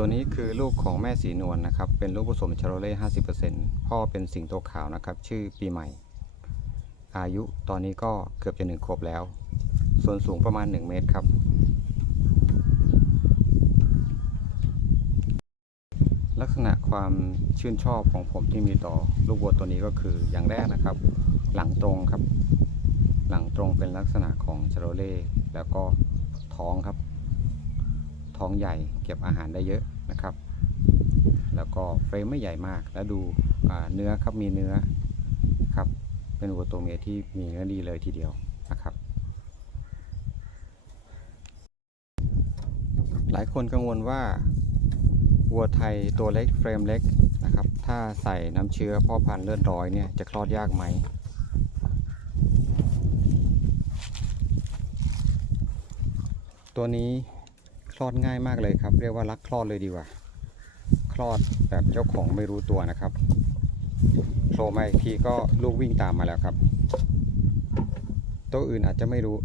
ตัวนี้คือลูกของแม่สีนวลนะครับ เป็นลูกผสมชาโรเล่ห้าสิบเปอร์เซ็นต์พ่อเป็นสิงโตขาวนะครับ ชื่อปีใหม่ อายุตอนนี้ก็เกือบจะหนึ่งขวบแล้ว ส่วนสูงประมาณ1เมตรครับ ลักษณะความชื่นชอบของผมที่มีต่อลูกวัวตัวนี้ก็คืออย่างแรกนะครับ หลังตรงครับ หลังตรงเป็นลักษณะของชาโรเล่แล้วก็ท้องครับ ท้องใหญ่เก็บอาหารได้เยอะนะครับ แล้วก็เฟรมไม่ใหญ่มาก แล้วดูเนื้อครับมีเนื้อครับเป็นวัวตัวเมียที่มีเนื้อดีเลยทีเดียวนะครับ หลายคนกังวลว่าวัวไทยตัวเล็กเฟรมเล็กนะครับ ถ้าใส่น้ำเชื้อพ่อพันธุ์เลือดร้อยเนี่ยจะคลอดยากไหมตัวนี้ คลอดง่ายมากเลยครับ เรียกว่ารักคลอดเลยดีกว่า คลอดแบบเจ้าของไม่รู้ตัวนะครับโผล่มาอีกทีก็ลูกวิ่งตามมาแล้วครับ ตัวอื่นอาจจะไม่รู้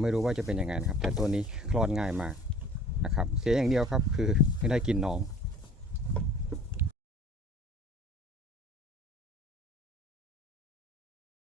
ไม่รู้ว่าจะเป็นยังไงนะครับ แต่ตัวนี้คลอดง่ายมากนะครับ เสียอย่างเดียวครับคือไม่ได้กินน้อง